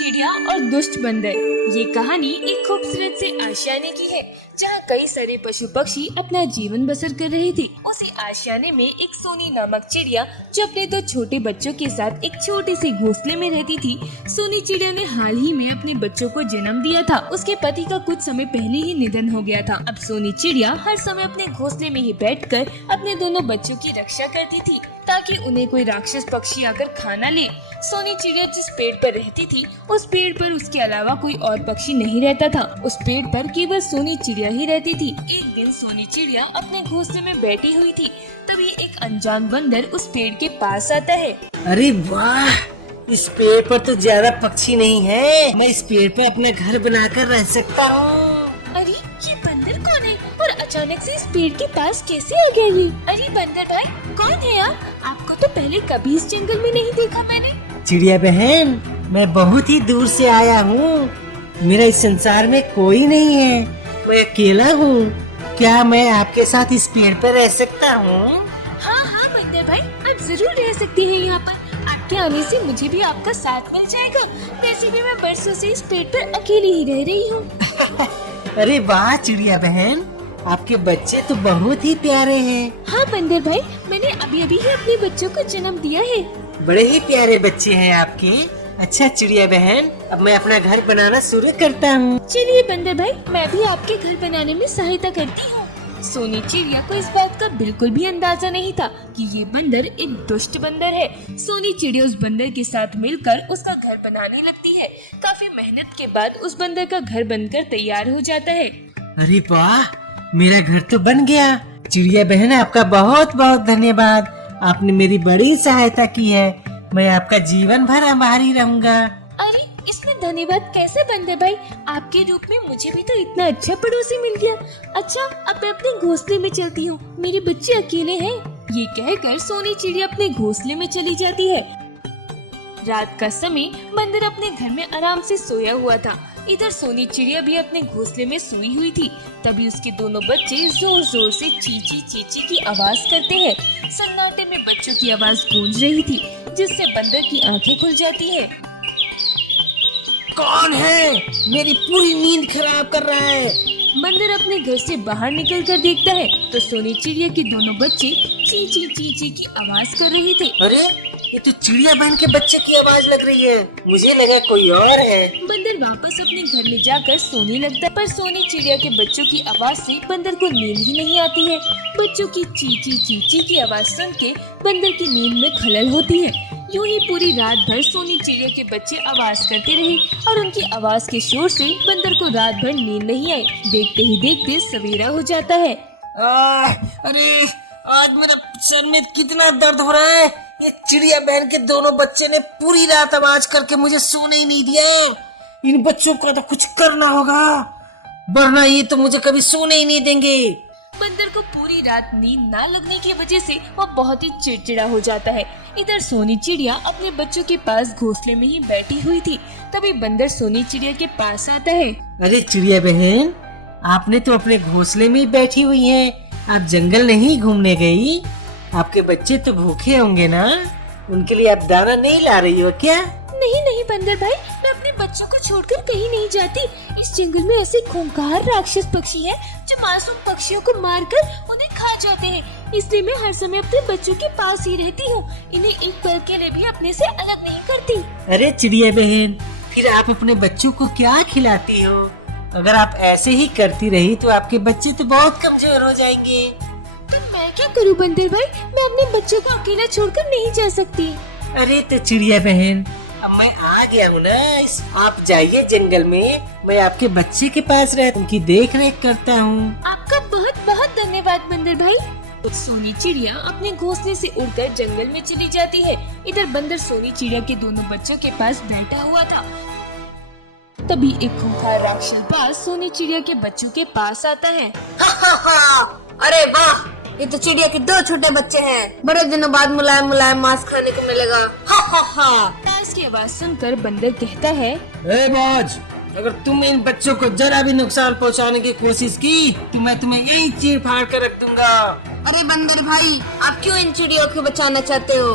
चिड़िया और दुष्ट बंदर। ये कहानी एक खूबसूरत से आशियाने की है जहाँ कई सारे पशु पक्षी अपना जीवन बसर कर रहे थे। उसी आशियाने में एक सोनी नामक चिड़िया जो अपने दो छोटे बच्चों के साथ एक छोटे से घोंसले में रहती थी। सोनी चिड़िया ने हाल ही में अपने बच्चों को जन्म दिया था। उसके पति का कुछ समय पहले ही निधन हो गया था। अब सोनी चिड़िया हर समय अपने घोंसले में ही बैठकर अपने दोनों बच्चों की रक्षा करती थी ताकि उन्हें कोई राक्षस पक्षी आकर खा न ले। सोनी चिड़िया जिस पेड़ पर रहती थी उस पेड़ पर उसके अलावा कोई और पक्षी नहीं रहता था। उस पेड़ पर केवल सोनी चिड़िया ही रहती थी। एक दिन सोनी चिड़िया अपने घोंसले में बैठी हुई थी, तभी एक अनजान बंदर उस पेड़ के पास आता है। अरे वाह, इस पेड़ पर तो ज्यादा पक्षी नहीं है। मैं इस पेड़ पे अपना घर बनाकर रह सकता हूँ। अरे ये बंदर कौन है और अचानक से इस पेड़ के पास कैसे आ गया ये? अरे बंदर भाई कौन है यार? आपको तो पहले कभी इस जंगल में नहीं देखा मैंने। चिड़िया बहन, मैं बहुत ही दूर से आया हूँ। मेरा इस संसार में कोई नहीं है, मैं अकेला हूँ। क्या मैं आपके साथ इस पेड़ पर रह सकता हूँ? हाँ हाँ बंदर भाई, आप जरूर रह सकते हैं यहाँ पर। आपके आने से मुझे भी आपका साथ मिल जाएगा। वैसे भी मैं बरसों से इस पेड़ पर अकेली ही रह रही हूँ। अरे वाह चिड़िया बहन, आपके बच्चे तो बहुत ही प्यारे हैं। हाँ बंदर भाई, मैंने अभी अभी ही अपने बच्चों को जन्म दिया है। बड़े ही प्यारे बच्चे हैं आपके। अच्छा चिड़िया बहन, अब मैं अपना घर बनाना शुरू करता हूँ। चलिए बंदर भाई, मैं भी आपके घर बनाने में सहायता करती हूँ। सोनी चिड़िया को इस बात का बिल्कुल भी अंदाजा नहीं था कि ये बंदर एक दुष्ट बंदर है। सोनी चिड़िया उस बंदर के साथ मिलकर उसका घर बनाने लगती है। काफी मेहनत के बाद उस बंदर का घर बनकर तैयार हो जाता है। अरे वाह, मेरा घर तो बन गया। चिड़िया बहन, आपका बहुत बहुत धन्यवाद। आपने मेरी बड़ी सहायता की है। मैं आपका जीवन भर आभारी रहूंगा। अरे इसमें धन्यवाद कैसे बंदर भाई? आपके रूप में मुझे भी तो इतना अच्छा पड़ोसी मिल गया। अच्छा अब मैं अपने घोंसले में चलती हूँ, मेरे बच्चे अकेले हैं। ये कहकर सोनी चिड़िया अपने घोंसले में चली जाती है। रात का समय बंदर अपने घर में आराम से सोया हुआ था। इधर सोनी चिड़िया भी अपने घोंसले में सोई हुई थी। तभी उसके दोनों बच्चे जोर जोर से चींची चींची की आवाज करते हैं। सन्नाटे में बच्चों की आवाज गूंज रही थी, जिससे बंदर की आंखें खुल जाती है। कौन है? मेरी पूरी नींद खराब कर रहा है। बंदर अपने घर से बाहर निकल कर देखता है तो सोनी चिड़िया के दोनों बच्चे चींची चींची की आवाज कर रहे थे। अरे ये तो चिड़िया बहन के बच्चे की आवाज लग रही है। मुझे लगा कोई और है। बंदर वापस अपने घर में जाकर सोने लगता है, पर सोनी चिड़िया के बच्चों की आवाज से बंदर को नींद ही नहीं आती है। बच्चों की चींची चींची की आवाज सुन के बंदर की नींद में खलल होती है। यूं ही पूरी रात भर सोनी चिड़िया के बच्चे आवाज करते रहे और उनकी आवाज के शोर से बंदर को रात भर नींद नहीं आई। देखते ही देखते सवेरा हो जाता है। अरे आज मेरा सर में कितना दर्द हो रहा है। ये चिड़िया बहन के दोनों बच्चे ने पूरी रात आवाज करके मुझे सोने ही नहीं दिया। इन बच्चों को तो कुछ करना होगा, वरना ये तो मुझे कभी सोने ही नहीं देंगे। बंदर को पूरी रात नींद ना लगने की वजह से वो बहुत ही चिड़चिड़ा हो जाता है। इधर सोनी चिड़िया अपने बच्चों के पास घोंसले में ही बैठी हुई थी। तभी बंदर सोनी चिड़िया के पास आता है। अरे चिड़िया बहन, आपने तो अपने घोंसले में ही बैठी हुई हैं। आप जंगल नहीं घूमने गई? आपके बच्चे तो भूखे होंगे ना? उनके लिए आप दाना नहीं ला रही हो क्या? नहीं नहीं बंदर भाई, मैं अपने बच्चों को छोड़कर कहीं नहीं जाती। इस जंगल में ऐसे खूंखार राक्षस पक्षी हैं जो मासूम पक्षियों को मारकर उन्हें खा जाते हैं। इसलिए मैं हर समय अपने बच्चों के पास ही रहती हूँ। इन्हें एक पल के लिए भी अपने से अलग नहीं करती। अरे चिड़िया बहन, फिर आप अपने बच्चों को क्या खिलाती हो? अगर आप ऐसे ही करती रही तो आपके बच्चे तो बहुत कमजोर हो जाएंगे। तो मैं क्या करूँ बंदर भाई? मैं अपने बच्चों को अकेला छोड़कर नहीं जा सकती। अरे तो चिड़िया बहन, अब मैं आ गया हूँ ना। आप जाइए जंगल में, मैं आपके बच्चे के पास रह उनकी देख रेख करता हूँ। आपका बहुत बहुत धन्यवाद बंदर भाई। सोनी चिड़िया अपने घोंसले से उड़कर जंगल में चली जाती है। इधर बंदर सोनी चिड़िया के दोनों बच्चों के पास बैठा हुआ था। तभी एक खूंखार राक्षस बाज सोनी चिड़िया के बच्चों के पास आता है। अरे वाह, ये तो चिड़िया के दो छोटे बच्चे हैं। बड़े दिनों बाद मुलायम मुलायम मांस खाने को मिलेगा। बाज की आवाज सुनकर बंदर कहता है, ए बाज, अगर तुम इन बच्चों को जरा भी नुकसान पहुंचाने की कोशिश की तो मैं तुम्हें यही चीर फाड़ कर रख दूंगा। अरे बंदर भाई, आप क्यों इन चिड़ियों को बचाना चाहते हो?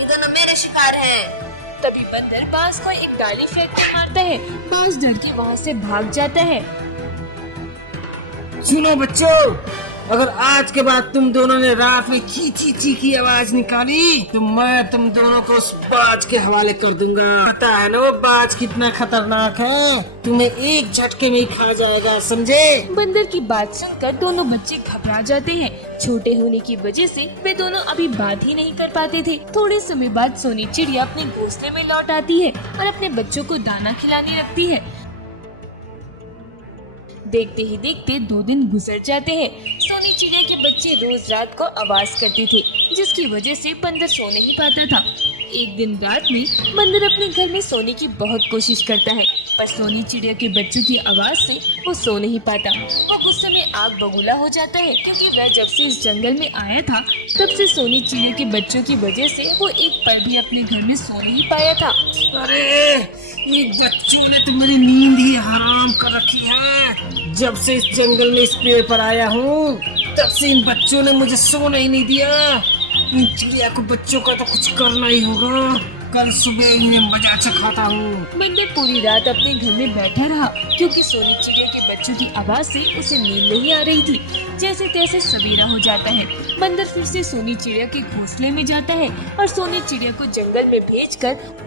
ये दोनों मेरे शिकार हैं। तभी बंदर बाज को एक डाली फेंक कर मारता है। बाज डर के वहाँ से भाग जाता है। सुनो बच्चों, अगर आज के बाद तुम दोनों ने रात में चींची चीखी आवाज निकाली तो मैं तुम दोनों को उस बाज के हवाले कर दूंगा। पता है ना वो बाज कितना खतरनाक है, तुम्हें एक झटके में ही खा जाएगा, समझे? बंदर की बात सुनकर दोनों बच्चे घबरा जाते हैं। छोटे होने की वजह से वे दोनों अभी बात ही नहीं कर पाते थे। थोड़े समय बाद सोनी चिड़िया अपने घोंसले में लौट आती है और अपने बच्चों को दाना खिलाने लगती है। देखते ही देखते 2 दिन गुजर जाते हैं। सोनी चिड़िया के बच्चे रोज रात को आवाज करते थे, जिसकी वजह से बंदर सो नहीं पाता था। एक दिन रात में बंदर अपने घर में सोने की बहुत कोशिश करता है, पर सोनी चिड़िया के बच्चों की आवाज से वो सो नहीं पाता। वो गुस्से में आग बबूला हो जाता है, क्योंकि वह जब से इस जंगल में आया था तब से सोनी चिड़िया के बच्चों की वजह से वो एक पल भी अपने घर में सो नहीं पाया था। अरे ये बच्चों ने तो मेरी नींद ही हराम कर रखी है। जब से इस जंगल में इस पेड़ पर आया हूँ तब से इन बच्चों ने मुझे सोने ही नहीं दिया। इन चिड़िया को बच्चों का तो कुछ करना ही होगा, कल सुबह इन्हें मजा चखाता हूँ। बंदर पूरी रात अपने घर में बैठा रहा, क्योंकि सोनी चिड़िया के बच्चों की आवाज से उसे नींद नहीं आ रही थी। जैसे तैसे सवेरा हो जाता है। बंदर फिर से सोनी चिड़िया के घोंसले में जाता है और सोनी चिड़िया को जंगल में भेजकर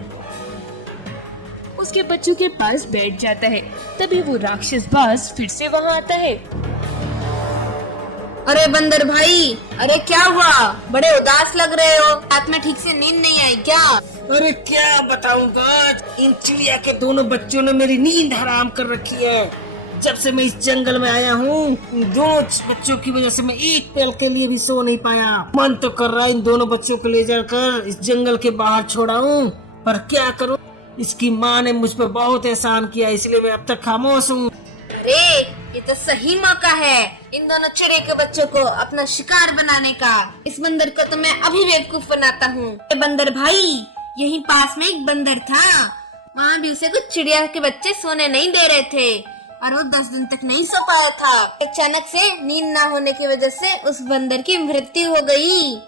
उसके बच्चों के पास बैठ जाता है। तभी वो राक्षस बाज फिर से वहाँ आता है। अरे बंदर भाई, अरे क्या हुआ? बड़े उदास लग रहे हो, रात में ठीक से नींद नहीं आई क्या? अरे क्या बताऊं बाज, इन चिड़िया के दोनों बच्चों ने मेरी नींद हराम कर रखी है। जब से मैं इस जंगल में आया हूँ इन दोनों बच्चों की वजह से मैं एक पल के लिए भी सो नहीं पाया। मन तो कर रहा है इन दोनों बच्चों को ले जाकर इस जंगल के बाहर छोड़ाऊं, पर क्या करूं, इसकी माँ ने मुझ पर बहुत एहसान किया, इसलिए मैं अब तक खामोश हूँ। अरे ये तो सही मौका है इन दोनों चिड़िया के बच्चों को अपना शिकार बनाने का। इस बंदर को तो मैं अभी बेवकूफ बनाता हूँ। बंदर भाई, यहीं पास में एक बंदर था, वहाँ भी उसे कुछ चिड़िया के बच्चे सोने नहीं दे रहे थे और वो 10 दिन तक नहीं सो पाया था। अचानक से नींद ना होने की वजह से उस बंदर की मृत्यु हो गई।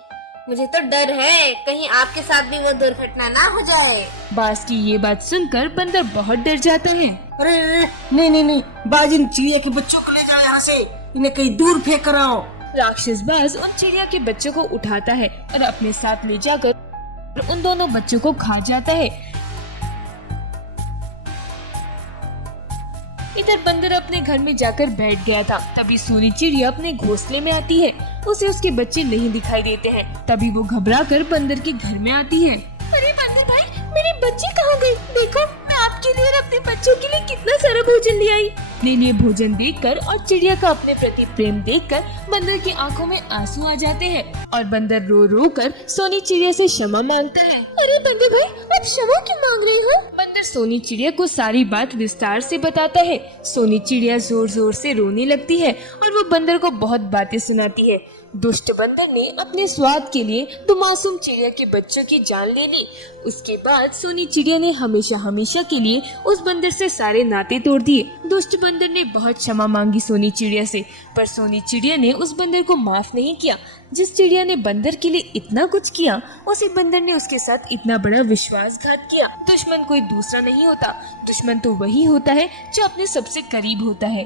मुझे तो डर है कहीं आपके साथ भी वो दुर्घटना ना हो जाए। बाज की ये बात सुनकर बंदर बहुत डर जाता है। अरे नहीं, बाज इन चिड़िया के बच्चों को ले जाओ यहाँ से, इन्हें कहीं दूर फेंक कर आओ। राक्षस बाज उन चिड़िया के बच्चों को उठाता है और अपने साथ ले जाकर उन दोनों बच्चों को खा जाता है। इधर बंदर अपने घर में जाकर बैठ गया था। तभी सोनी चिड़िया अपने घोंसले में आती है। उसे उसके बच्चे नहीं दिखाई देते हैं। तभी वो घबराकर बंदर के घर में आती है। अरे बंदर भाई, मेरे बच्चे कहाँ गए? देखो, मैं आपके लिए और अपने बच्चों के लिए कितना सारा भोजन ले आई। अपने लिए भोजन देखकर और चिड़िया का अपने प्रति प्रेम देखकर बंदर की आंखों में आंसू आ जाते हैं और बंदर रो रो कर सोनी चिड़िया से क्षमा मांगता है। अरे बंदर भाई, आप क्षमा क्यों मांग रहे हो? बंदर सोनी चिड़िया को सारी बात विस्तार से बताता है। सोनी चिड़िया जोर जोर से रोने लगती है और वो बंदर को बहुत बातें सुनाती है। दुष्ट बंदर ने अपने स्वाद के लिए 2 मासूम चिड़िया के बच्चों की जान ले ली। उसके बाद सोनी चिड़िया ने हमेशा हमेशा के लिए उस बंदर से सारे नाते तोड़ दिए। दुष्ट बंदर ने बहुत क्षमा मांगी सोनी चिड़िया से, पर सोनी चिड़िया ने उस बंदर को माफ नहीं किया। जिस चिड़िया ने बंदर के लिए इतना कुछ किया, उसी बंदर ने उसके साथ इतना बड़ा विश्वासघात किया। दुश्मन कोई दूसरा नहीं होता, दुश्मन तो वही होता है जो अपने सबसे करीब होता है।